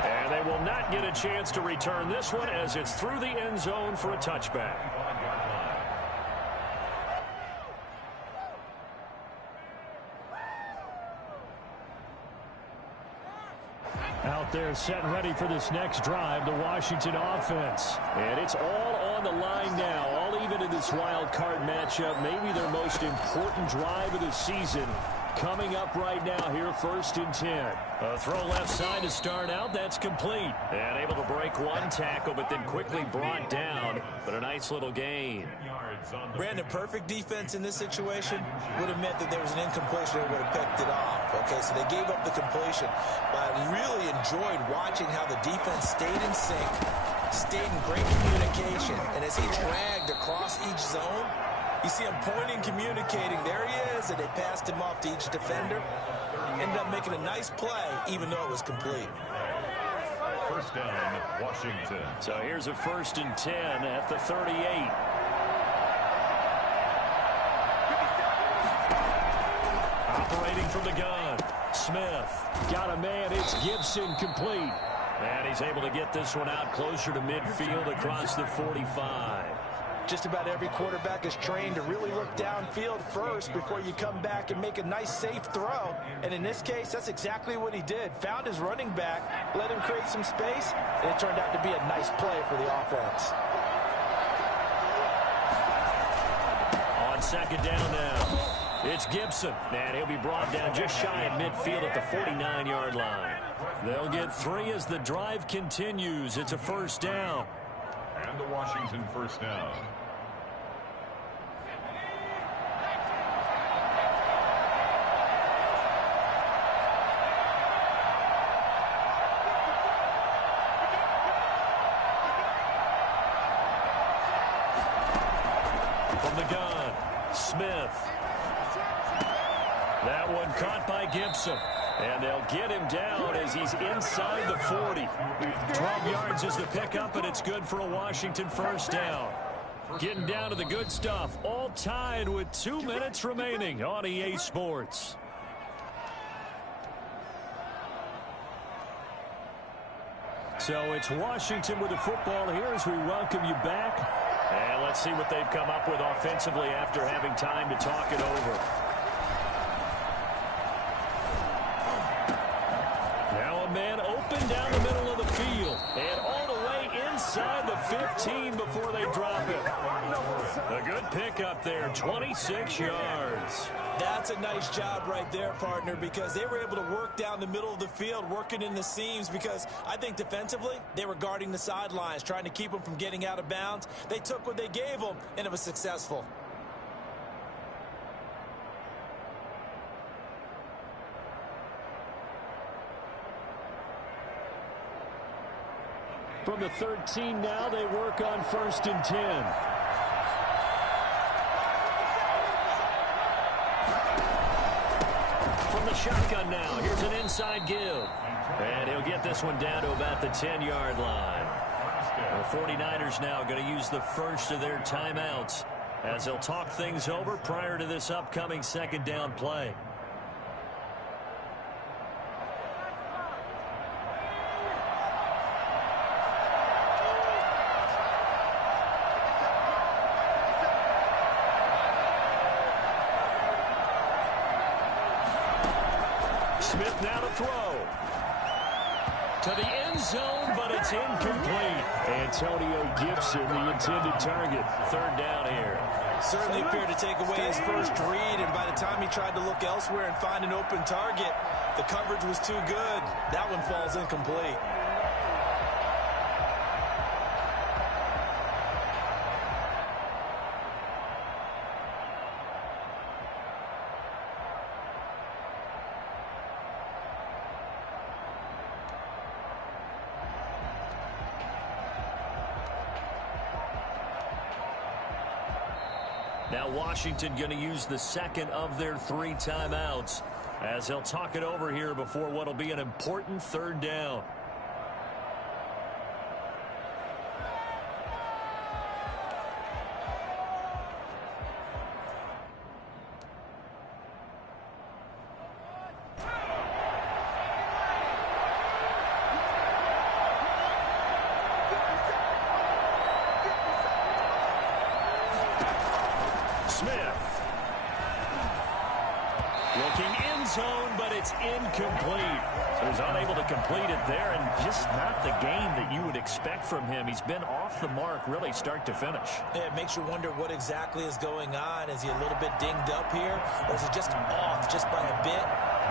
And they will not get a chance to return this one as it's through the end zone for a touchback. Out there set and ready for this next drive, the Washington offense. And it's all on the line now, all even in this wild card matchup. Maybe their most important drive of the season coming up right now here, 1st and 10. A throw left side to start out. That's complete. And able to break one tackle, but then quickly brought down. But a nice little gain. Brandon, perfect defense in this situation would have meant that there was an incompletion and would have picked it off. Okay, so they gave up the completion. But I really enjoyed watching how the defense stayed in sync, stayed in great communication. And as he dragged across each zone, you see him pointing, communicating. There he is, and they passed him off to each defender. Ended up making a nice play, even though it was complete. First down, Washington. So here's a 1st and 10 at the 38. Operating from the gun. Smith got a man. It's Gibson complete. And he's able to get this one out closer to midfield across the 45. Just about every quarterback is trained to really look downfield first before you come back and make a nice, safe throw. And in this case, that's exactly what he did. Found his running back, let him create some space, and it turned out to be a nice play for the offense. On second down now, it's Gibson. And he'll be brought down just shy of midfield at the 49-yard line. They'll get 3 as the drive continues. It's a first down. And the Washington first down. From the gun, Smith. That one caught by Gibson. And they'll get him down as he's inside the 40. 12 yards is the pickup, and it's good for a Washington first down. Getting down to the good stuff. All tied with 2 minutes remaining on EA Sports. So it's Washington with the football here as we welcome you back. And let's see what they've come up with offensively after having time to talk it over. Now a man open down the middle of the field. And all the way inside the 15 before they drop it. A good pickup there, 26 yards. That's a nice job right there, partner, because they were able to work down the middle of the field, working in the seams, because I think defensively they were guarding the sidelines, trying to keep them from getting out of bounds. They took what they gave them, and it was successful. From the 13 now, they work on 1st and 10. From the shotgun now, here's an inside give. And he'll get this one down to about the 10-yard line. The 49ers now going to use the first of their timeouts as they'll talk things over prior to this upcoming second down play. Smith now to throw. To the end zone, but it's incomplete. Antonio Gibson, the intended target. Third down here. Certainly appeared to take away his first read, and by the time he tried to look elsewhere and find an open target, the coverage was too good. That one falls incomplete. Now Washington going to use the second of their 3 timeouts as they'll talk it over here before what will be an important third down. Looking end zone, but it's incomplete. So he's unable to complete it there, and just not the game that you would expect from him. He's been off the mark really start to finish. Yeah, it makes you wonder what exactly is going on. Is he a little bit dinged up here, or is it just off just by a bit?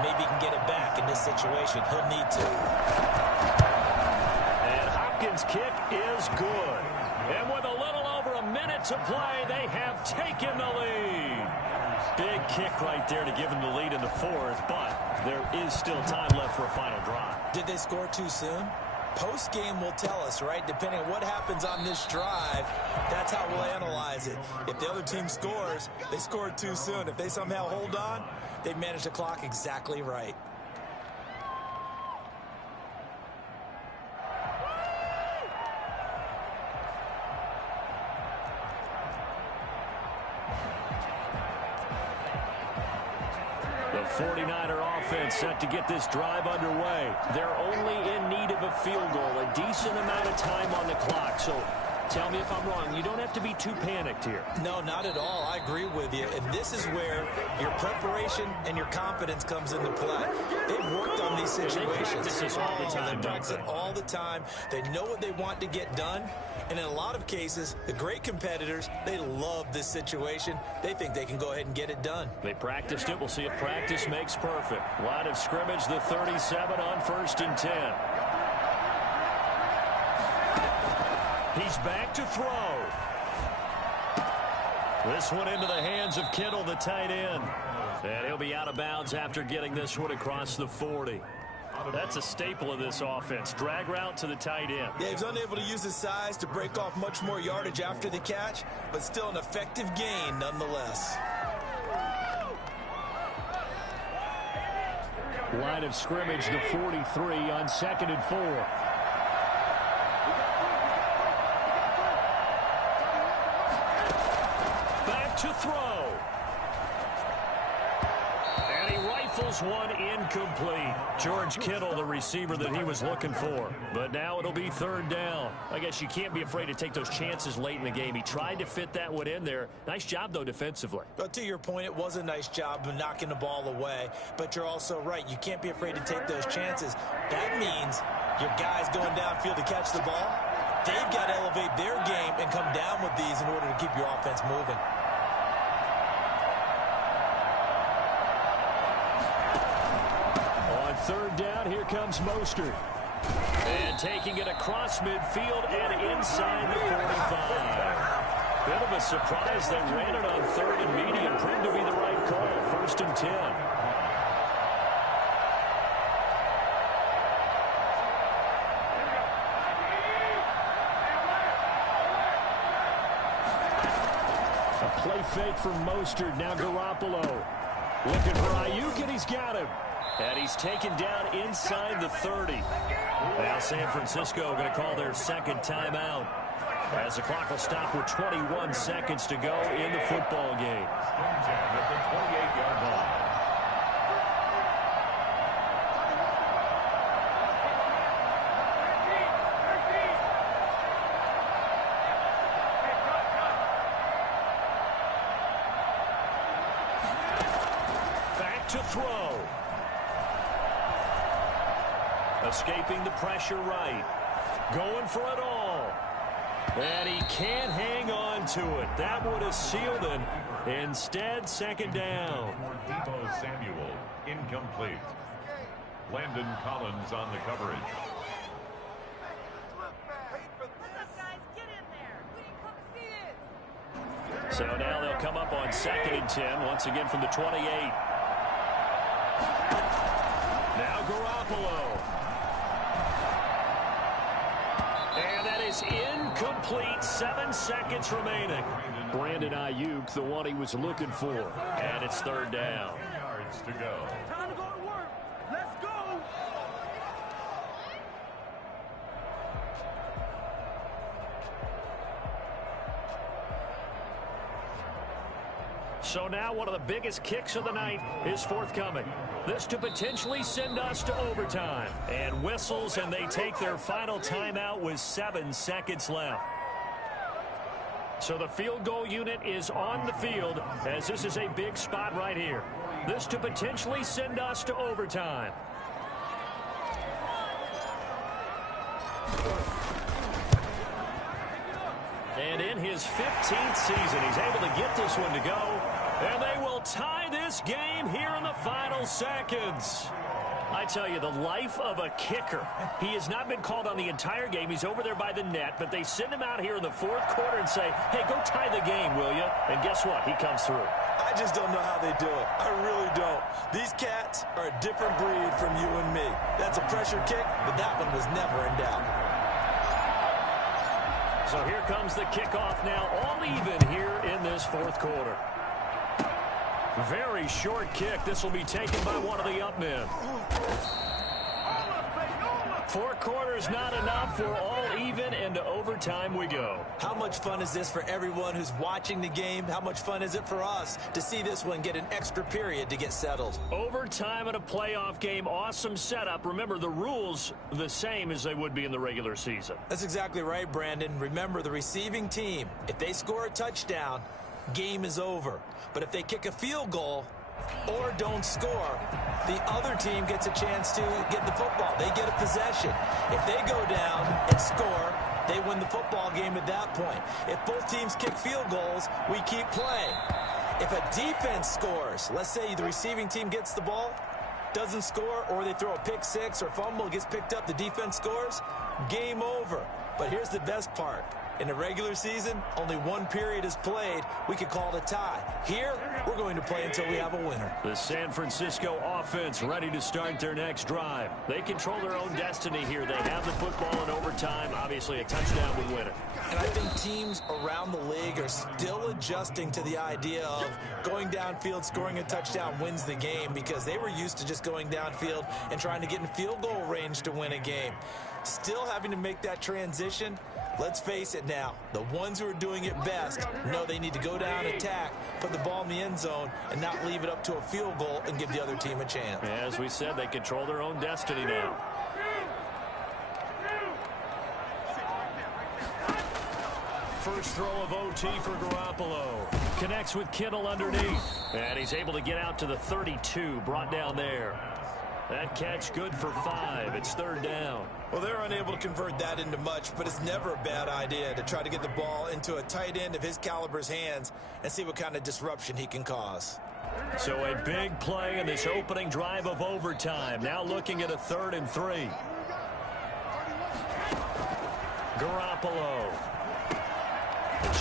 Maybe he can get it back in this situation. He'll need to. And Hopkins' kick is good. And with a little over a minute to play, they have taken the lead. Big kick right there to give them the lead in the 4th, but there is still time left for a final drive. Did they score too soon? Post-game will tell us, right? Depending on what happens on this drive, that's how we'll analyze it. If the other team scores, they scored too soon. If they somehow hold on, they managed the clock exactly right. The 49er offense set to get this drive underway. They're only in need of a field goal, a decent amount of time on the clock. So tell me if I'm wrong. You don't have to be too panicked here. No, not at all. I agree with you. And this is where your preparation and your confidence comes into play. They've worked on these situations. They practice this all the time, they practice it all the time. They know what they want to get done. And in a lot of cases, the great competitors, they love this situation. They think they can go ahead and get it done. They practiced it. We'll see if practice makes perfect. Line of scrimmage, the 37 on 1st and 10. He's back to throw. This one into the hands of Kittle, the tight end. And he'll be out of bounds after getting this one across the 40. That's a staple of this offense. Drag route to the tight end. Yeah, he's unable to use his size to break off much more yardage after the catch, but still an effective gain nonetheless. line of scrimmage, the 43 on 2nd and 4. Back to throw. And he rifles one incomplete. George Kittle, the receiver that he was looking for. But now it'll be 3rd down. I guess you can't be afraid to take those chances late in the game. He tried to fit that one in there. Nice job, though, defensively. But to your point, it was a nice job of knocking the ball away. But you're also right. You can't be afraid to take those chances. That means your guys going downfield to catch the ball, they've got to elevate their game and come down with these in order to keep your offense moving. On 3rd down, here comes Mostert. And taking it across midfield and inside the 45. Bit of a surprise. They ran it on 3rd and medium. Proved to be the right call. 1st and 10. A play fake from Mostert. Now Garoppolo. Looking for Ayuk, and he's got him. And he's taken down inside the 30. Now San Francisco going to call their 2nd timeout as the clock will stop with 21 seconds to go in the football game. At the 28-yard line. Back to throw. Escaping the pressure right. Going for it all. And he can't hang on to it. That would have sealed it. Instead, 2nd down. Deebo Samuel, incomplete. Landon Collins on the coverage. So now they'll come up on 2nd and 10, once again from the 28. Now Garoppolo. And that is incomplete. 7 seconds remaining. Brandon Ayuk, the one he was looking for. And it's 3rd down. 3 yards to go. Time to go to work. Let's go. So now one of the biggest kicks of the night is forthcoming. This to potentially send us to overtime. And whistles, and they take their final timeout with 7 seconds left. So the field goal unit is on the field, as this is a big spot right here. This to potentially send us to overtime. And in his 15th season, he's able to get this one to go. And they will tie this game here in the final seconds. I tell you, the life of a kicker. He has not been called on the entire game. He's over there by the net, but they send him out here in the 4th quarter and say, hey, go tie the game, will you? And guess what? He comes through. I just don't know how they do it. I really don't. These cats are a different breed from you and me. That's a pressure kick, but that one was never in doubt. So here comes the kickoff now, all even here in this 4th quarter. Very short kick. This will be taken by one of the up men. 4 quarters not enough. We're all even, and to overtime we go. How much fun is this for everyone who's watching the game? How much fun is it for us to see this one get an extra period to get settled? Overtime in a playoff game. Awesome setup. Remember, the rules the same as they would be in the regular season. That's exactly right, Brandon. Remember, the receiving team, if they score a touchdown, game is over. But if they kick a field goal or don't score, the other team gets a chance to get the football. They get a possession. If they go down and score, they win the football game at that point. If both teams kick field goals, we keep playing. If a defense scores, let's say the receiving team gets the ball, doesn't score, or they throw a pick six or fumble, gets picked up, the defense scores, game over. But here's the best part. In the regular season, only one period is played. We could call it a tie. Here, we're going to play until we have a winner. The San Francisco offense ready to start their next drive. They control their own destiny here. They have the football in overtime. Obviously, a touchdown would win it. And I think teams around the league are still adjusting to the idea of going downfield, scoring a touchdown wins the game, because they were used to just going downfield and trying to get in field goal range to win a game. Still having to make that transition. Let's face it now, the ones who are doing it best know they need to go down, attack, put the ball in the end zone, and not leave it up to a field goal and give the other team a chance. As we said, they control their own destiny now. First throw of OT for Garoppolo. Connects with Kittle underneath. And he's able to get out to the 32, brought down there. That catch good for 5. It's third down. Well, they're unable to convert that into much, but it's never a bad idea to try to get the ball into a tight end of his caliber's hands and see what kind of disruption he can cause. So a big play in this opening drive of overtime. Now looking at a 3rd and 3. Garoppolo.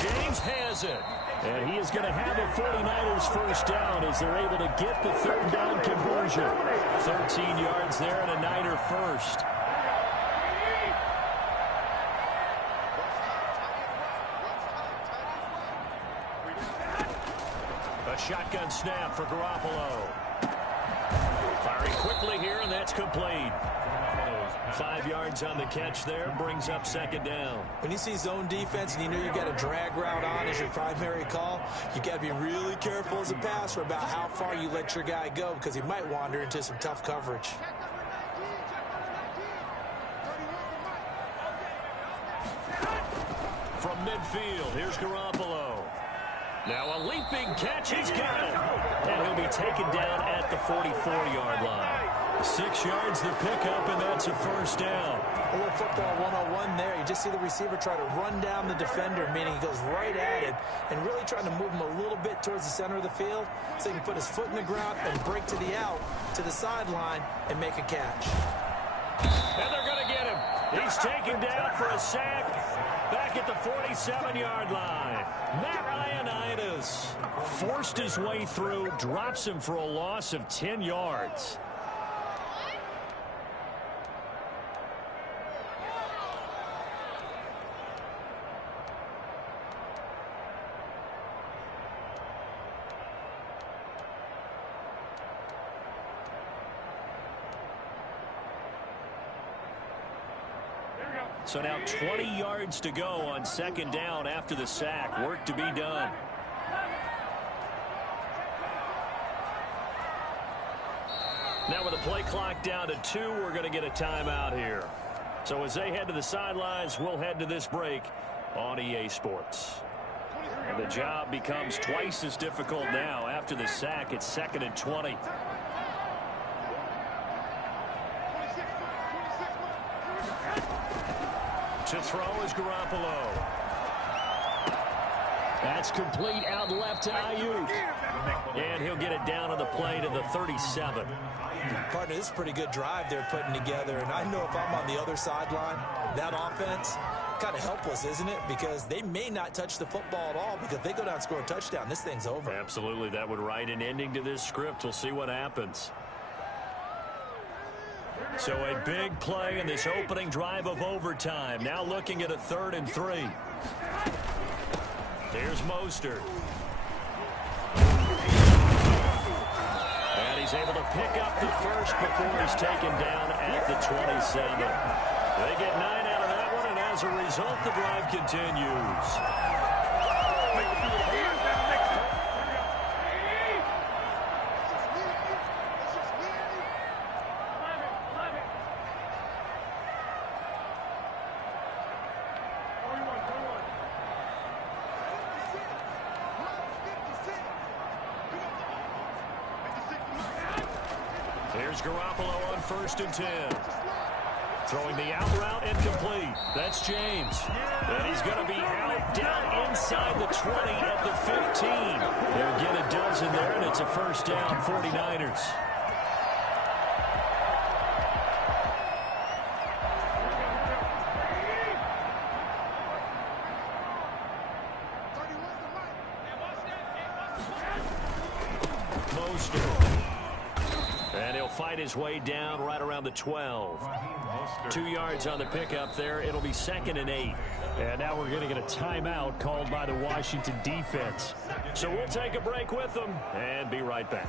James has it. And he is going to have the 49ers first down as they're able to get the 3rd down conversion. 13 yards there and a Niner first. A shotgun snap for Garoppolo. Firing quickly here, and that's complete. 5 yards on the catch there, brings up 2nd down. When you see zone defense and you know you've got a drag route on as your primary call, you got to be really careful as a passer about how far you let your guy go, because he might wander into some tough coverage. From midfield, here's Garoppolo. Now a leaping catch, he's got it. And he'll be taken down at the 44-yard line. 6 yards the pickup, and that's a first down. A little football 101 there. You just see the receiver try to run down the defender, meaning he goes right at it, and really trying to move him a little bit towards the center of the field so he can put his foot in the ground and break to the out, to the sideline, and make a catch. And they're going to get him. He's taken down for a sack back at the 47-yard line. Matt Ioannidis forced his way through, drops him for a loss of 10 yards. So now 20 yards to go on 2nd down after the sack. Work to be done. Now with the play clock down to 2, we're going to get a timeout here. So as they head to the sidelines, we'll head to this break on EA Sports. And the job becomes twice as difficult now. After the sack, it's 2nd and 20. To throw is Garoppolo. That's complete out left to Ayuk. And he'll get it down on the play to the 37. Partner, this is a pretty good drive they're putting together. And I know if I'm on the other sideline, that offense, kind of helpless, isn't it? Because they may not touch the football at all, because if they go down and score a touchdown, this thing's over. Absolutely. That would write an ending to this script. We'll see what happens. So a big play in this opening drive of overtime. Now looking at a 3rd and 3. There's Mostert. And he's able to pick up the first before he's taken down at the 27. They get 9 out of that one, and as a result, the drive continues. Here's Garoppolo on 1st and 10. Throwing the out route incomplete. That's James. And he's going to be out down inside the 20 at the 15. They'll get a dozen there, and it's a first down, 49ers. Mostert. And he'll fight his way down right around the 12. 2 yards on the pickup there. It'll be 2nd and 8. And now we're going to get a timeout called by the Washington defense. So we'll take a break with them and be right back.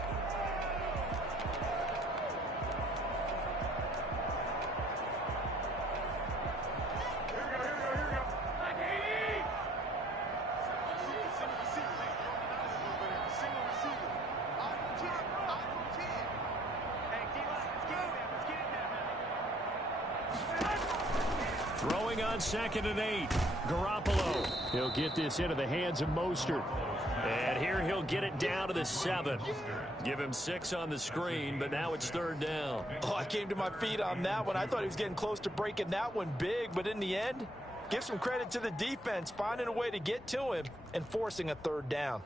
Throwing on 2nd and 8. Garoppolo. He'll get this into the hands of Mostert. And here he'll get it down to the 7. Give him 6 on the screen, but now it's 3rd down. Oh, I came to my feet on that one. I thought he was getting close to breaking that one big, but in the end, give some credit to the defense, finding a way to get to him and forcing a 3rd down.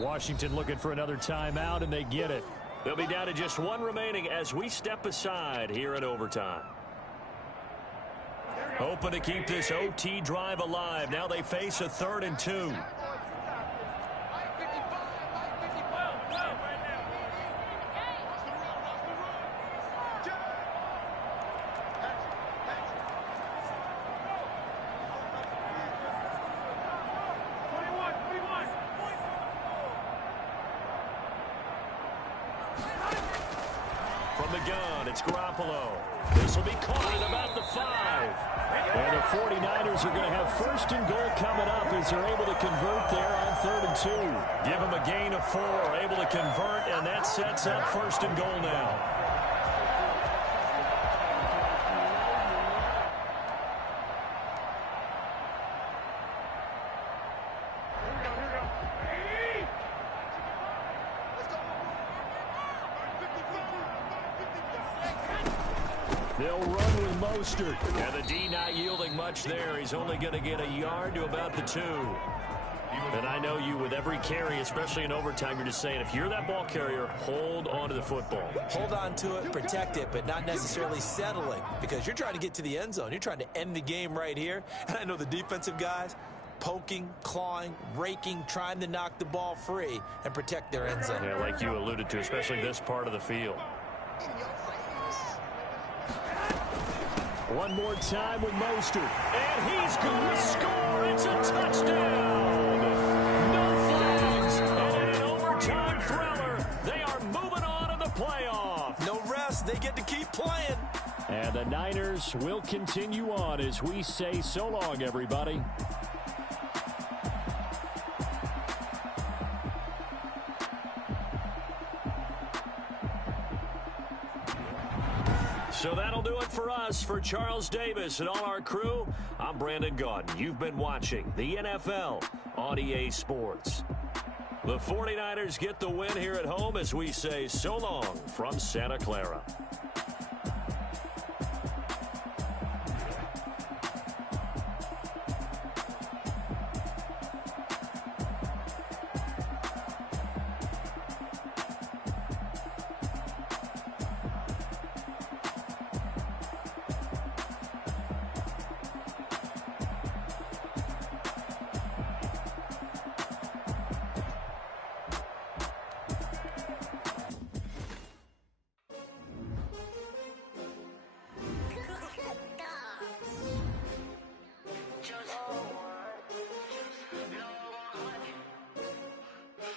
Washington looking for another timeout, and they get it. They'll be down to just 1 remaining as we step aside here in overtime. Hoping to keep this OT drive alive. Now they face a 3rd and 2. From the gun, it's Garoppolo. This will be caught at about the 5. And the 49ers are going to have 1st and goal coming up as they're able to convert there on 3rd and 2. Give them a gain of 4, able to convert, and that sets up 1st and goal now. They'll run with Mostert. And the D not yielding much there. He's only going to get a yard to about the 2. And I know you, with every carry, especially in overtime, you're just saying, if you're that ball carrier, hold on to the football. Hold on to it, protect it, but not necessarily settling, because you're trying to get to the end zone. You're trying to end the game right here. And I know the defensive guys poking, clawing, raking, trying to knock the ball free and protect their end zone. Yeah, like you alluded to, especially this part of the field. One more time with Mostert. And he's going to score. It's a touchdown. No flags. And in an overtime thriller, they are moving on in the playoff. No rest. They get to keep playing. And the Niners will continue on as we say so long, everybody. So that'll do it for us. For Charles Davis and all our crew, I'm Brandon Gaudin. You've been watching the NFL on EA Sports. The 49ers get the win here at home as we say so long from Santa Clara.